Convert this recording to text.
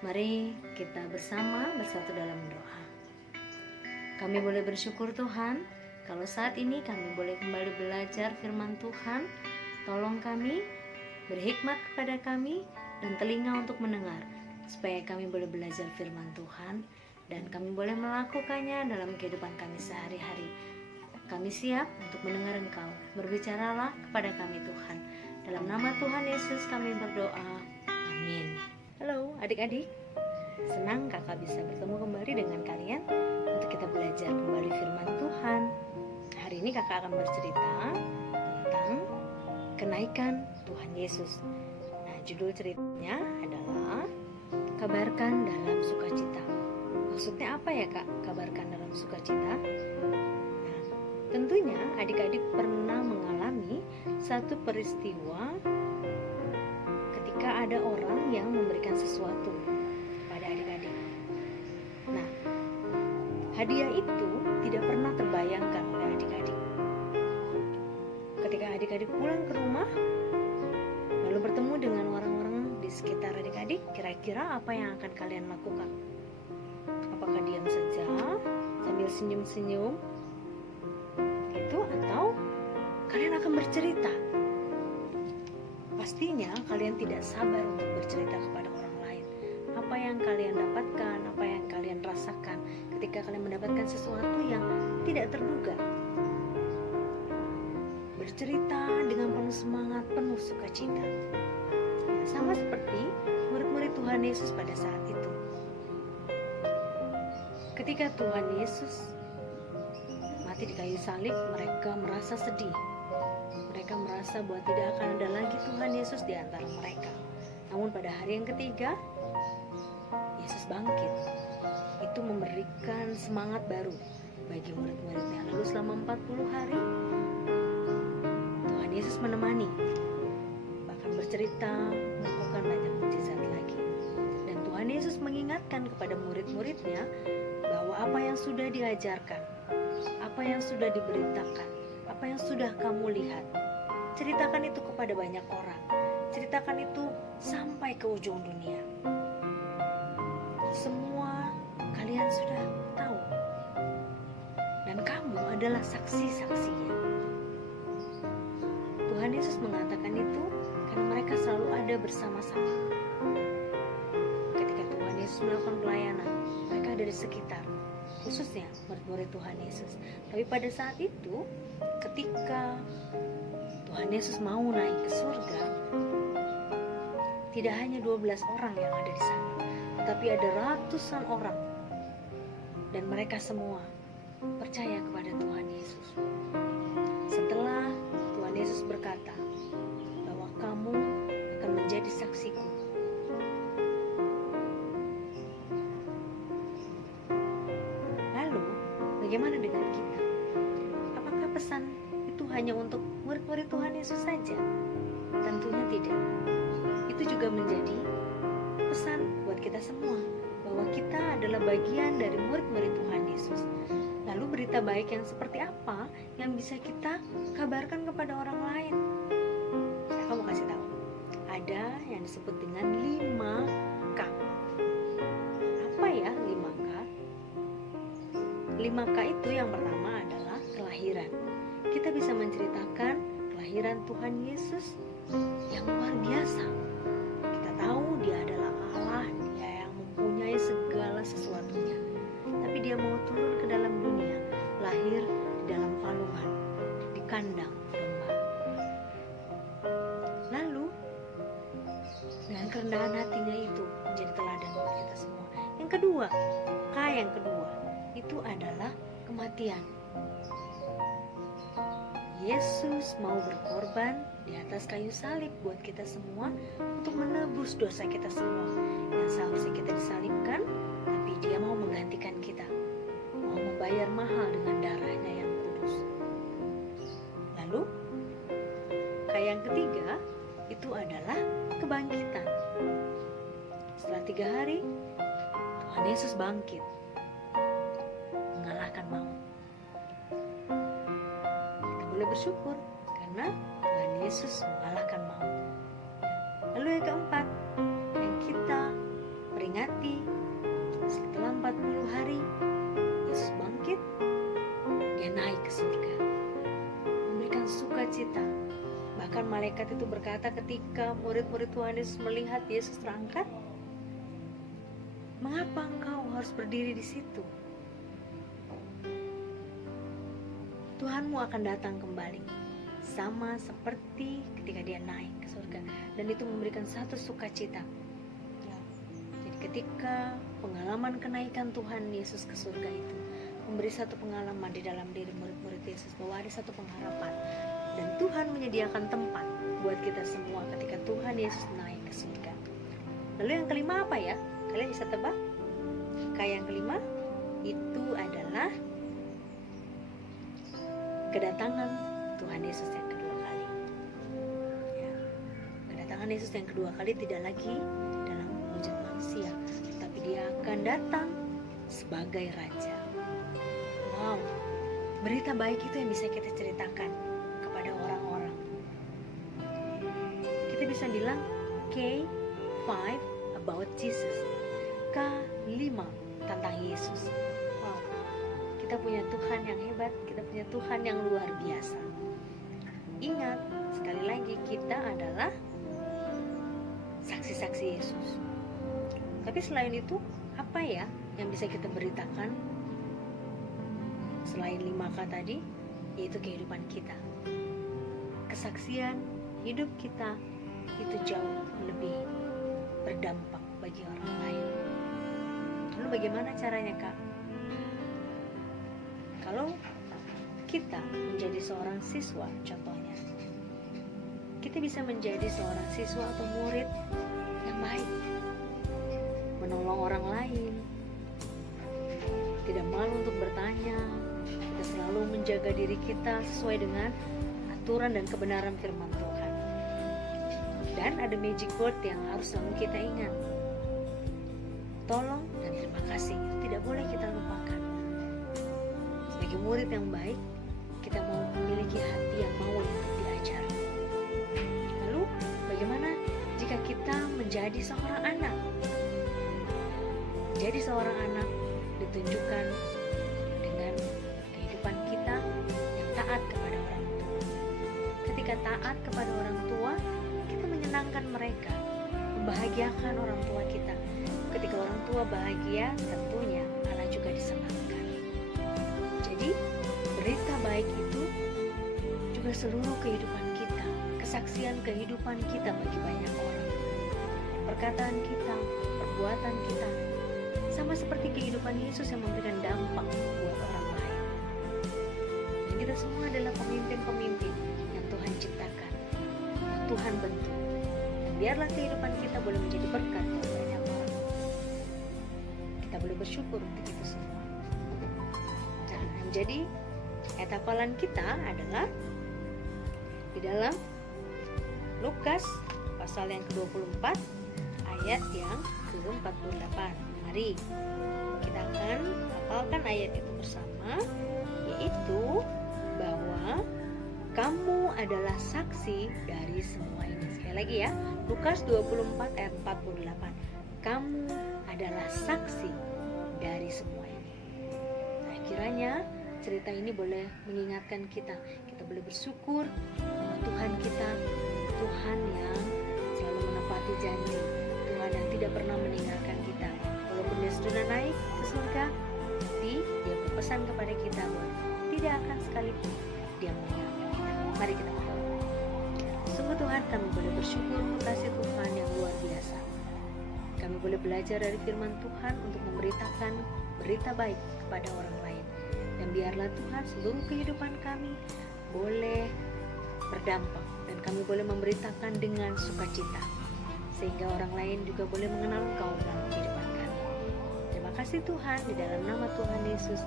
Mari kita bersama bersatu dalam doa. Kami boleh bersyukur Tuhan, kalau saat ini kami boleh kembali belajar firman Tuhan. Tolong kami, beri hikmat kepada kami dan telinga untuk mendengar, supaya kami boleh belajar firman Tuhan dan kami boleh melakukannya dalam kehidupan kami sehari-hari. Kami siap untuk mendengar Engkau. Berbicaralah kepada kami Tuhan. Dalam nama Tuhan Yesus kami berdoa. Amin. Halo adik-adik, senang kakak bisa bertemu kembali dengan kalian untuk kita belajar kembali firman Tuhan. Hari ini kakak akan bercerita tentang kenaikan Tuhan Yesus. Nah, judul ceritanya adalah Kabarkan dalam Sukacita. Maksudnya apa ya kak, kabarkan dalam sukacita? Nah, tentunya adik-adik pernah mengalami satu peristiwa ketika ada orang yang memberikan sesuatu pada adik-adik. Nah, hadiah itu tidak pernah terbayangkan oleh adik-adik. Ketika adik-adik pulang ke rumah, lalu bertemu dengan orang-orang di sekitar adik-adik, kira-kira apa yang akan kalian lakukan? Apakah diam saja sambil senyum-senyum? Itu atau kalian akan bercerita? Pastinya kalian tidak sabar untuk bercerita kepada orang lain. Apa yang kalian dapatkan, apa yang kalian rasakan ketika kalian mendapatkan sesuatu yang tidak terduga. Bercerita dengan penuh semangat, penuh sukacita. Sama seperti murid-murid Tuhan Yesus pada saat itu. Ketika Tuhan Yesus mati di kayu salib, mereka merasa sedih. Mereka merasa bahwa tidak akan ada lagi Tuhan Yesus di antara mereka. Namun pada hari yang ketiga, Yesus bangkit. Itu memberikan semangat baru bagi murid-muridnya. Lalu selama 40 hari, Tuhan Yesus menemani, bahkan bercerita, melakukan banyak mukjizat lagi. Dan Tuhan Yesus mengingatkan kepada murid-muridnya bahwa apa yang sudah diajarkan, apa yang sudah diberitakan, apa yang sudah kamu lihat, ceritakan itu kepada banyak orang. Ceritakan itu sampai ke ujung dunia. Semua kalian sudah tahu. Dan kamu adalah saksi-saksinya. Tuhan Yesus mengatakan itu karena mereka selalu ada bersama-sama. Ketika Tuhan Yesus melakukan pelayanan, mereka ada di sekitar, khususnya murid-murid Tuhan Yesus. Tapi pada saat itu, ketika Tuhan Yesus mau naik ke surga, tidak hanya 12 orang yang ada di sana, tetapi ada ratusan orang. Dan mereka semua percaya kepada Tuhan Yesus. Setelah Tuhan Yesus berkata bahwa kamu akan menjadi saksiku, lalu bagaimana dengan kita? Apakah pesan itu hanya untuk murid-murid Tuhan Yesus saja? Tentunya tidak. Itu juga menjadi pesan buat kita semua, bahwa kita adalah bagian dari murid-murid Tuhan Yesus. Lalu berita baik yang seperti apa yang bisa kita kabarkan kepada orang lain? Saya mau kasih tahu. Ada yang disebut dengan 5K. Apa ya 5K? 5K itu yang pertama adalah kelahiran. Kita bisa menceritakan kelahiran Tuhan Yesus yang luar biasa. Kita tahu dia adalah Allah, dia yang mempunyai segala sesuatunya. Tapi dia mau turun ke dalam dunia, lahir di dalam palungan, di kandang domba. Lalu dengan kerendahan hatinya itu menjadi teladan buat kita semua. Yang kedua, K yang kedua, itu adalah kematian. Yesus mau berkorban di atas kayu salib buat kita semua untuk menebus dosa kita semua yang seharusnya kita disalibkan, tapi dia mau menggantikan kita, mau membayar mahal dengan darahnya yang kudus. Lalu yang ketiga itu adalah kebangkitan. Setelah 3 hari Tuhan Yesus bangkit, mengalahkan maut. Boleh bersyukur karena Tuhan Yesus mengalahkan maut. Lalu yang keempat, yang kita peringati malaikat itu berkata ketika murid-murid Tuhan Yesus melihat Yesus terangkat, "Mengapa engkau harus berdiri di situ? Tuhanmu akan datang kembali, sama seperti ketika dia naik ke surga." Dan itu memberikan satu sukacita. Jadi ketika pengalaman kenaikan Tuhan Yesus ke surga itu memberi satu pengalaman di dalam diri murid-murid Yesus bahwa ada satu pengharapan. Dan Tuhan menyediakan tempat buat kita semua ketika Tuhan Yesus naik ke surga. Lalu yang kelima apa ya? Kalian bisa tebak? Yang kelima itu adalah kedatangan Tuhan Yesus yang kedua kali. Ya, kedatangan Yesus yang kedua kali tidak lagi dalam wujud manusia, tapi dia akan datang sebagai Raja. Wow, berita baik itu yang bisa kita ceritakan kepada orang-orang. Kita bisa bilang K5 about Jesus, K5 tentang Yesus. Wow, kita punya Tuhan yang hebat, kita punya Tuhan yang luar biasa. Ingat, sekali lagi kita adalah saksi-saksi Yesus. Tapi selain itu, apa ya yang bisa kita beritakan selain 5K tadi? Yaitu kehidupan kita. Kesaksian hidup kita itu jauh lebih berdampak bagi orang lain. Lalu bagaimana caranya, Kak? Kalau kita menjadi seorang siswa, contohnya, kita bisa menjadi seorang siswa atau murid yang baik, menolong orang lain, tidak malu untuk bertanya, kita selalu menjaga diri kita sesuai dengan aturan dan kebenaran firman Tuhan. Dan ada magic word yang harus selalu kita ingat. Tolong dan terima kasih, itu tidak boleh kita lupakan. Sebagai murid yang baik, kita mau memiliki hati yang mau untuk diajar. Lalu bagaimana jika kita menjadi seorang anak? Menjadi seorang anak ditunjukkan dengan kehidupan kita yang taat kepada orang tua. Ketika taat kepada orang tua, kita menyenangkan mereka, membahagiakan orang tua kita. Ketika orang tua bahagia, tentunya Allah juga disenangkan. Jadi, berita baik itu juga seluruh kehidupan kita, kesaksian kehidupan kita bagi banyak orang. Perkataan kita, perbuatan kita, sama seperti kehidupan Yesus yang memberikan dampak buat orang lain. Dan kita semua adalah pemimpin-pemimpin yang Tuhan ciptakan, yang Tuhan bentuk. Dan biarlah kehidupan kita boleh menjadi berkat buat banyak orang. Kita boleh bersyukur untuk itu semua. Nah, jadi ayat hafalan kita adalah di dalam Lukas pasal yang ke-24 ayat yang ke-48. Mari kita akan hafalkan ayat itu bersama, yaitu bahwa kamu adalah saksi dari semua ini. Sekali lagi ya, Lukas 24 ayat 48. Kamu adalah saksi dari semua ini. Nah, kiranya cerita ini boleh mengingatkan kita. Kita boleh bersyukur bahwa Tuhan kita, Tuhan yang selalu menepati janji, Tuhan yang tidak pernah meninggalkan kita. Walaupun dia sudah naik ke surga, tapi dia berpesan kepada kita bahwa tidak akan sekalipun dia meninggalkan kita. Mari kita berdoa. Sungguh Tuhan, kami boleh bersyukur untuk kasih Tuhan yang luar biasa. Kami boleh belajar dari firman Tuhan untuk memberitakan berita baik kepada orang lain. Dan biarlah Tuhan seluruh kehidupan kami boleh berdampak, dan kami boleh memberitakan dengan sukacita, sehingga orang lain juga boleh mengenal Engkau dalam kehidupan kami. Terima kasih Tuhan, di dalam nama Tuhan Yesus